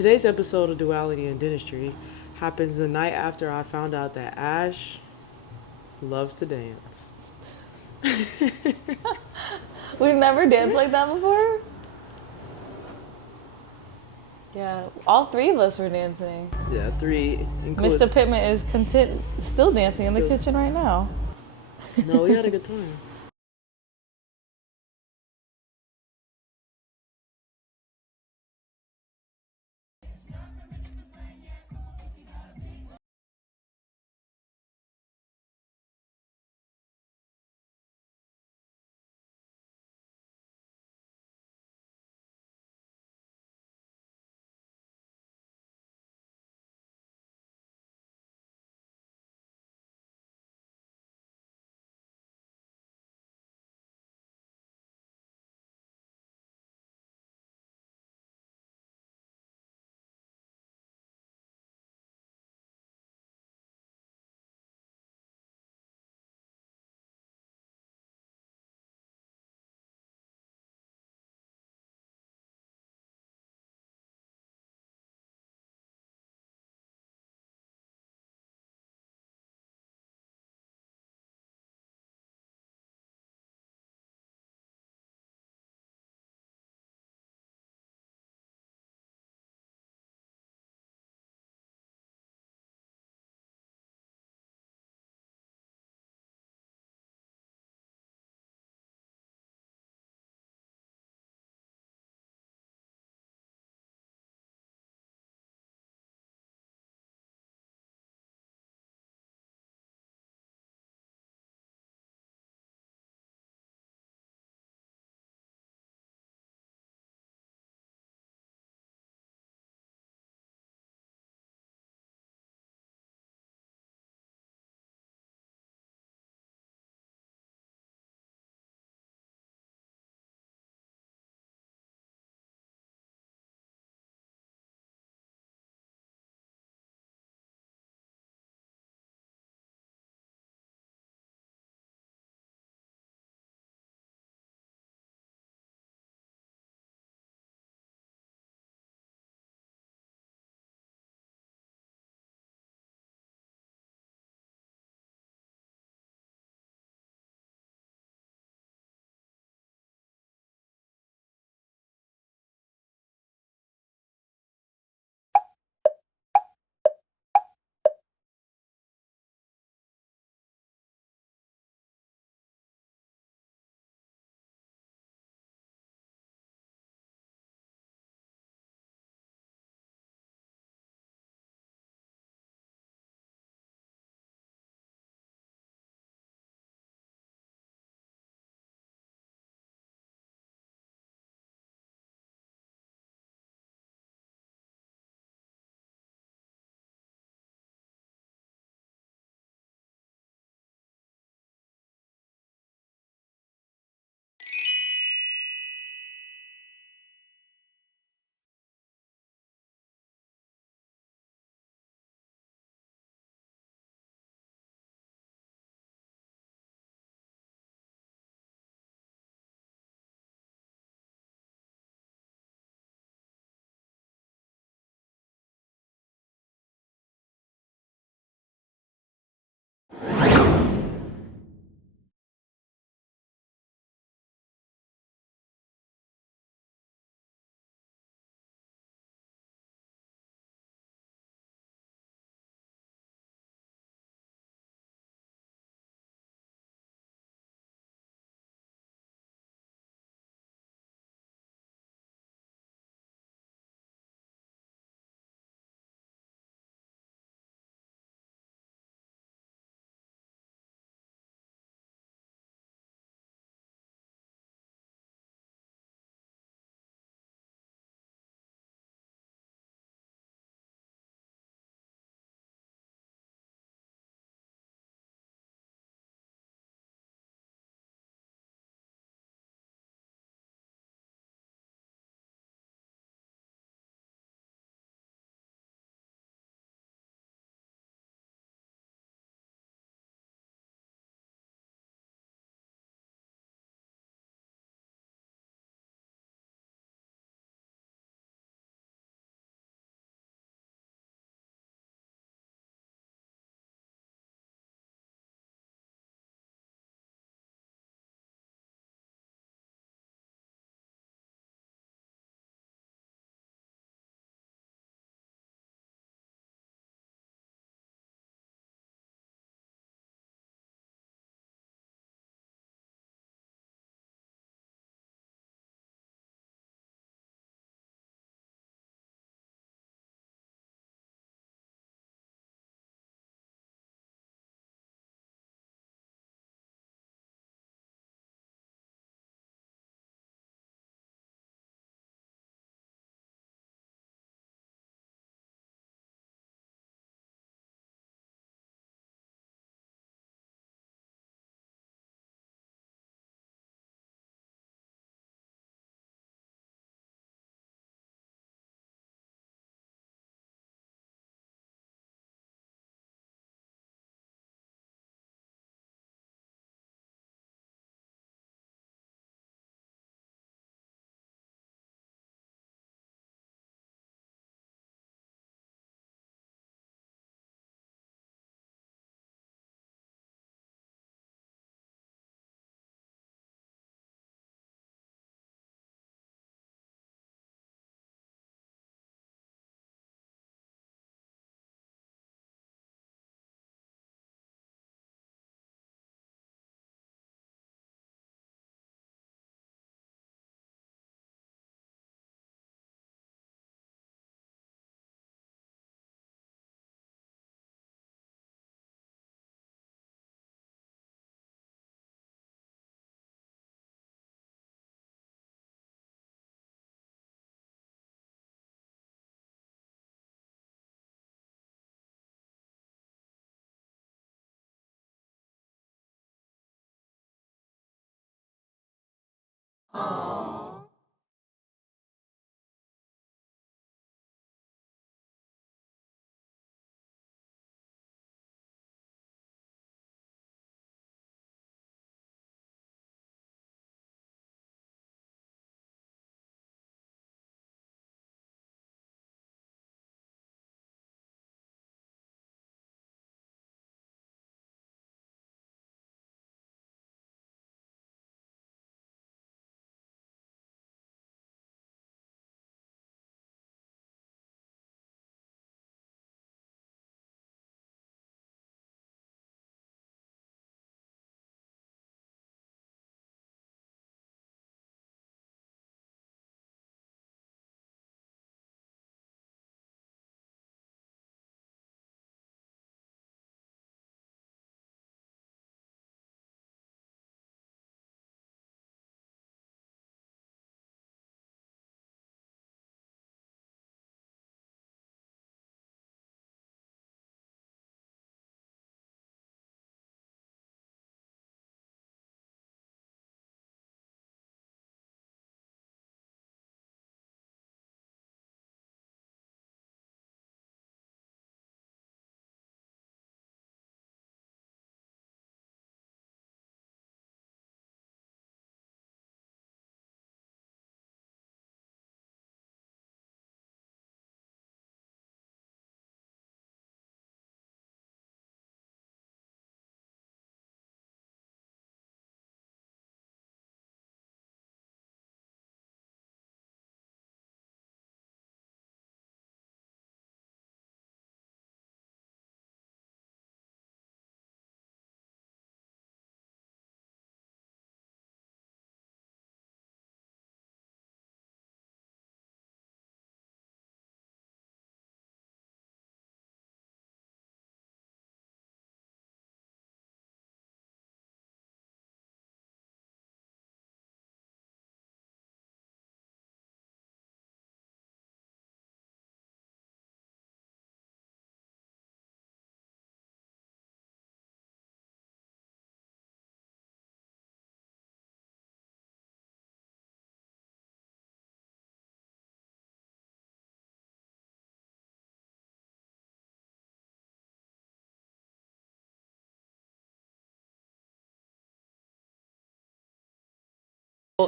Today's episode of Duality in Dentistry happens the night after I found out that Ash loves to dance. We've never danced like that before? Yeah, all three of us were dancing. Yeah, three Mr. Pittman is still dancing in the Still. kitchen right now. No, we had a good time.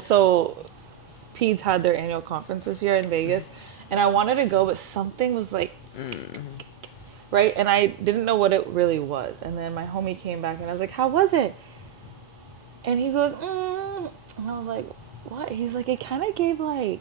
So Peds had their annual conference this year in Vegas, and I wanted to go, but something was like, right? And I didn't know what it really was. And then my homie came back, and I was like, "How was it?" And he goes, and I was like, "What?" He was like, "It kind of gave like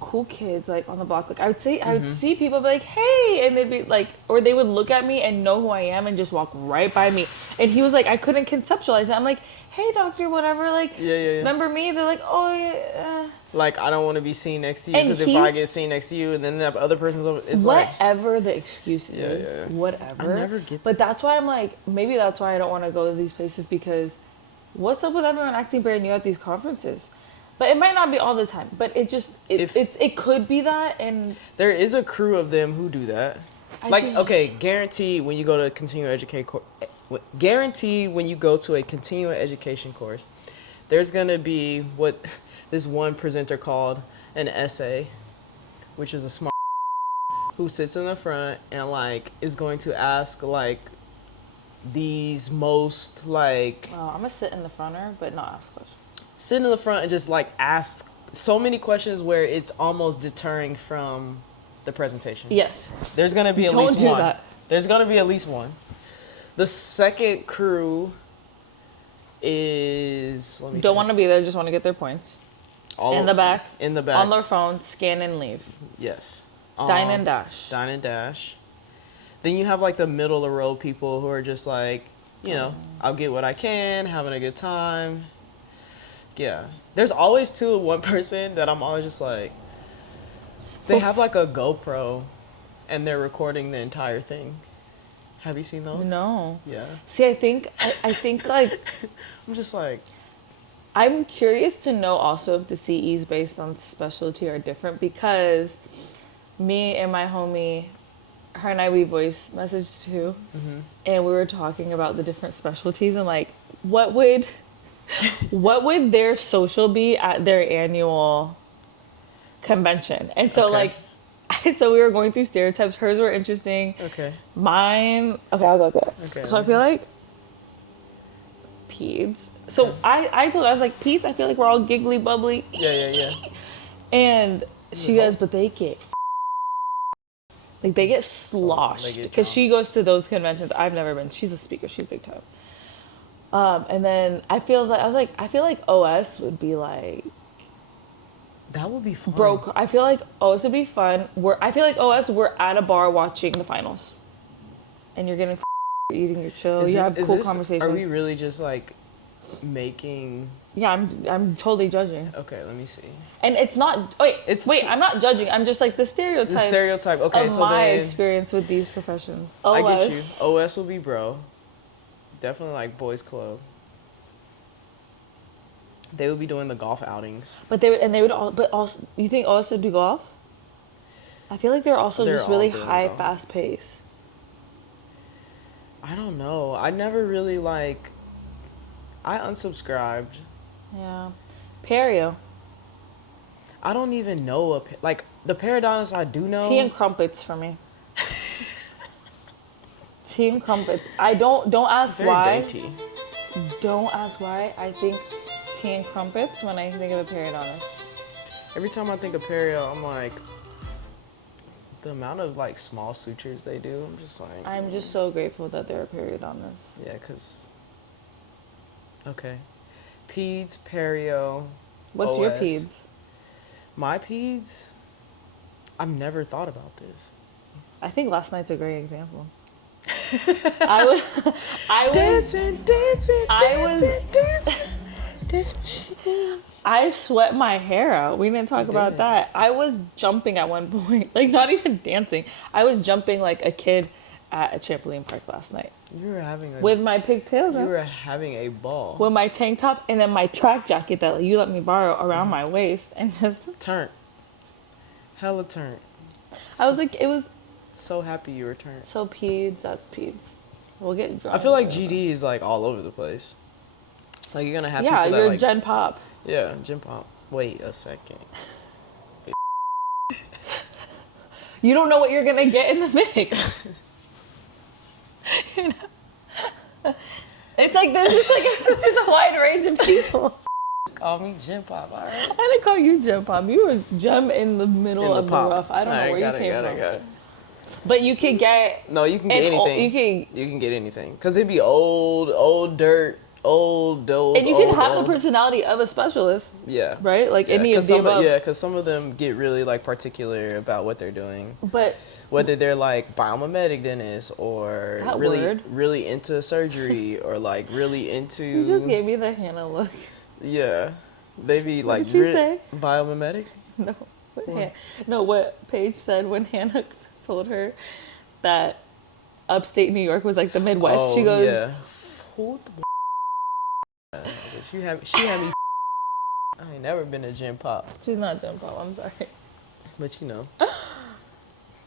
cool kids like on the block. Like I would see people be like, hey, and they'd be like, or they would look at me and know who I am and just walk right by me." And he was like, I couldn't conceptualize it. I'm like, hey, doctor, whatever. Like, Yeah. remember me? They're like, oh yeah. Like, I don't want to be seen next to you And because if I get seen next to you and then that other person's over, it's like, Whatever the excuse is, Yeah. whatever. I never get But that's why I'm like, maybe that's why I don't want to go to these places, because what's up with everyone acting brand new at these conferences? But it might not be all the time. But it could be that, and there is a crew of them who do that. Guarantee when you go to a continuing education guarantee when you go to a continuing education course, there's gonna be what this one presenter called an essay, which is a smart who sits in the front and like is going to ask like these most like I'm gonna sit in the fronter, but not ask questions. sit in the front and just like ask so many questions where it's almost deterring from the presentation. Yes. There's gonna be at Don't least do one. that. There's gonna be at least one. The second crew is Don't want to be there, just want to get their points. In the back. On their phone, scan and leave. Yes. Dine and dash. Dine and dash. Then you have like the middle of the road people who are just like, you know, I'll get what I can, having a good time. Yeah. There's always one person that I'm always just like, they have like a GoPro and they're recording the entire thing. Have you seen those? No. Yeah. See, I think like I'm just like, I'm curious to know also if the CEs based on specialty are different, because me and my homie, her and I, we voice messaged too, and we were talking about the different specialties and like what would what would their social be at their annual convention? And so Okay. so we were going through stereotypes. Hers were interesting. Okay. Mine, okay, I'll go with it. Okay. So Let I me feel see. like peds. Okay. So I told her, I was like, peds, I feel like we're all giggly bubbly. Yeah. Yeah. And she goes, but they get they get sloshed get because drunk. she goes to those conventions. I've never been. She's a speaker. She's big time. And then I feel like OS would be like That would be fun. broke. I feel like OS would be fun. I feel like OS we're at a bar watching the finals, and you're getting eating your chill. You have cool conversations. Are we really just like making? Yeah, I'm totally judging. Okay, let me see. And it's not. Wait, I'm not judging. I'm just like the stereotype. The stereotype. Okay, of so my then experience with these professions. I get you. OS will be bro. Definitely like boys club. They would be doing the golf outings. But they would all. But also, you think OS would do golf? I feel like they're also They're just all really doing high, golf. fast pace. I don't know. I never really like. I unsubscribed. Yeah, Perio. I don't even know like the periodontists I do know. Tea and crumpets for me. Tea and crumpets. I don't ask very why. dainty. Don't ask why. I think tea and crumpets when I think of a periodontist. Every time I think of perio, I'm like, the amount of like small sutures they do. I'm just like. I'm just so grateful that they're a periodontist. Yeah, cause. Okay, peds, perio. What's OS. your peds? My peds. I've never thought about this. I think last night's a great example. I was dancing. I sweat my hair out. We didn't talk about that. I was jumping at one point, like not even dancing. I was jumping like a kid at a trampoline park last night. You were having with my pigtails. You were having a ball. With my tank top and then my track jacket that you let me borrow around my waist and just turn. Hella turn. I was like, it was. So happy you returned. So peds, that's peds. We'll get drunk. I feel like GD is like all over the place. Like you're gonna have people that you're like, Gen Pop. Yeah, Gen Pop. Wait a second. You don't know what you're gonna get in the mix. It's like there's just like there's a wide range of people. Call me Gen Pop, all right? I didn't call you Gen Pop. You were Gem in the middle of the rough. I don't know where you came from. But you could get. No, you can get anything. You can get anything. Because it'd be old dirt, old. And you can have the personality of a specialist. Yeah. Right? Like any of the above. Yeah, because some of them get really like particular about what they're doing. But. Whether they're like biomimetic dentists or really into surgery or like really into. You just gave me the Hannah look. Yeah. They be like. What did she say? Biomimetic? No. What Paige said when Hannah told her that upstate New York was like the Midwest. Oh, she goes, yeah. Who the she had me. I ain't never been a Gen Pop. She's not Gen Pop, I'm sorry. But you know.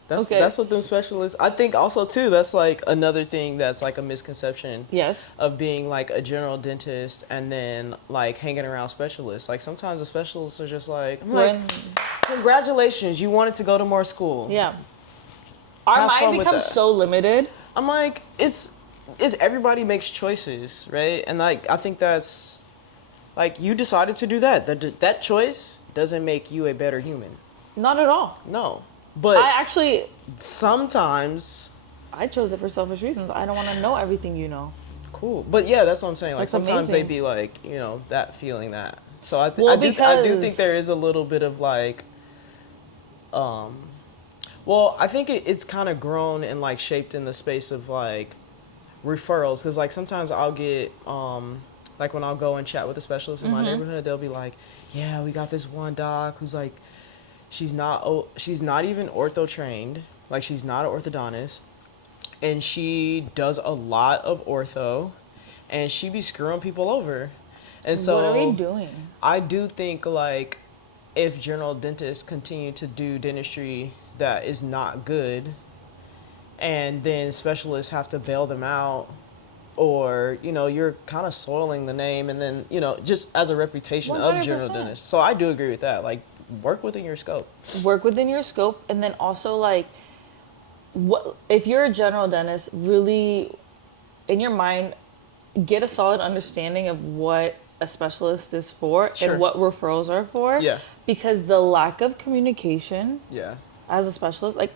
That's what them specialists. I think also too. That's like another thing that's like a misconception. Yes. Of being like a general dentist and then like hanging around specialists. Like sometimes the specialists are just like, congratulations, you wanted to go to more school. Yeah. Our mind becomes so limited. I'm like, it's everybody makes choices, right? And like I think that's like you decided to do that. That choice doesn't make you a better human. Not at all. No. But sometimes I chose it for selfish reasons. I don't want to know everything you know. Cool. But yeah, that's what I'm saying. Like that's sometimes amazing. they be like, you know, that feeling that. So I do think there is a little bit of like well, I think it's kind of grown and like shaped in the space of like referrals cuz like sometimes I'll get like when I'll go and chat with a specialist in my neighborhood, they'll be like, "Yeah, we got this one doc who's like she's not even ortho trained, like she's not an orthodontist, and she does a lot of ortho, and she be screwing people over." And so what are we doing? I do think like if general dentists continue to do dentistry that is not good, and then specialists have to bail them out, or you're kind of soiling the name, and then just as a reputation of general 100%. dentist. So I do agree with that. Like, work within your scope. Work within your scope, and then also like, what if you're a general dentist? Really, in your mind, get a solid understanding of what a specialist is for Sure. and what referrals are for. Yeah. Because the lack of communication Yeah. as a specialist, like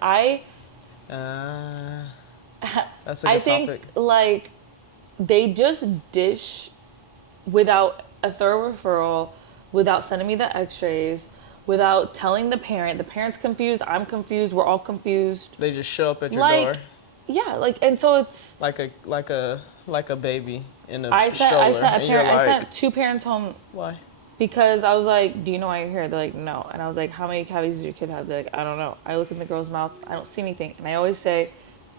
That's a I good think topic. like they just dish without a thorough referral, without sending me the x-rays, without telling the parent. The parent's confused, I'm confused, we're all confused. They just show up at your Like, door yeah, like, and so it's like a baby in a I stroller. sent and you're I like, sent 2 parents home why? because I was like, do you know why you're here? They're like, no. And I was like, how many cavities does your kid have? They're like, I don't know. I look in the girl's mouth, I don't see anything. And I always say,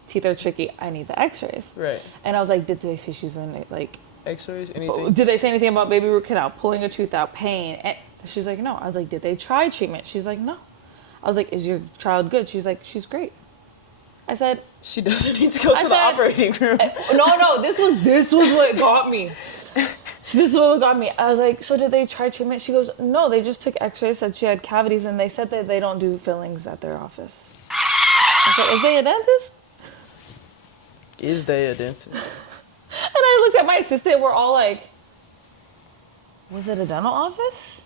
teeth are tricky, I need the x-rays. Right. And I was like, did they say she's in it? Like, X-rays, anything? did they say anything about baby root canal, pulling a tooth out, pain? And she's like, no. I was like, did they try treatment? She's like, no. I was like, is your child good? She's like, she's great. I said, She doesn't need to go to the operating room. no, this was what got me. This is what got me. I was like, so did they try treatment? She goes, no, they just took x-rays, said she had cavities, and they said that they don't do fillings at their office. I said, is they a dentist? Is they a dentist? And I looked at my assistant, we're all like, was it a dental office?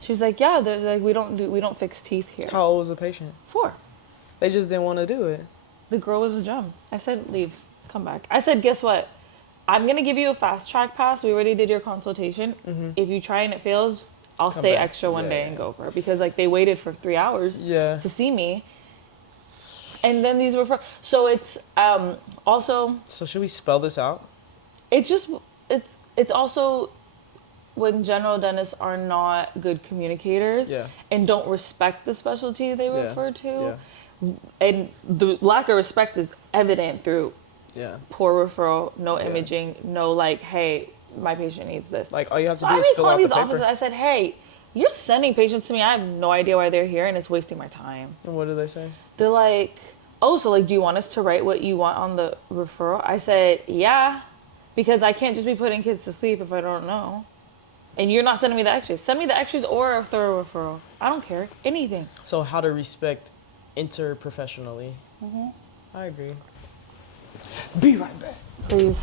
She's like, yeah, they're like, we don't fix teeth here. How old was the patient? 4. They just didn't want to do it. The girl was a gem. I said, leave, come back. I said, guess what? I'm going to give you a fast track pass. We already did your consultation. Mm-hmm. If you try and it fails, I'll Come stay back. extra one Yeah, day yeah. and go for it. Because like they waited for 3 hours Yeah. to see me. And then these were so it's also, So should we spell this out? it's just, it's also when general dentists are not good communicators Yeah. and don't respect the specialty they Yeah. refer to. Yeah. And the lack of respect is evident through Yeah. poor referral, no Yeah. imaging, no like, hey, my patient needs this. Like, all you have to So do I is be fill calling out the these paper. offices. I said, hey, you're sending patients to me. I have no idea why they're here, and it's wasting my time. And what do they say? They're like, oh, so like, do you want us to write what you want on the referral? I said, yeah, because I can't just be putting kids to sleep if I don't know. And you're not sending me the x-rays. Send me the x-rays or a thorough referral. I don't care. Anything. So how to respect interprofessionally. Mm-hmm. I agree. Be right back. Please.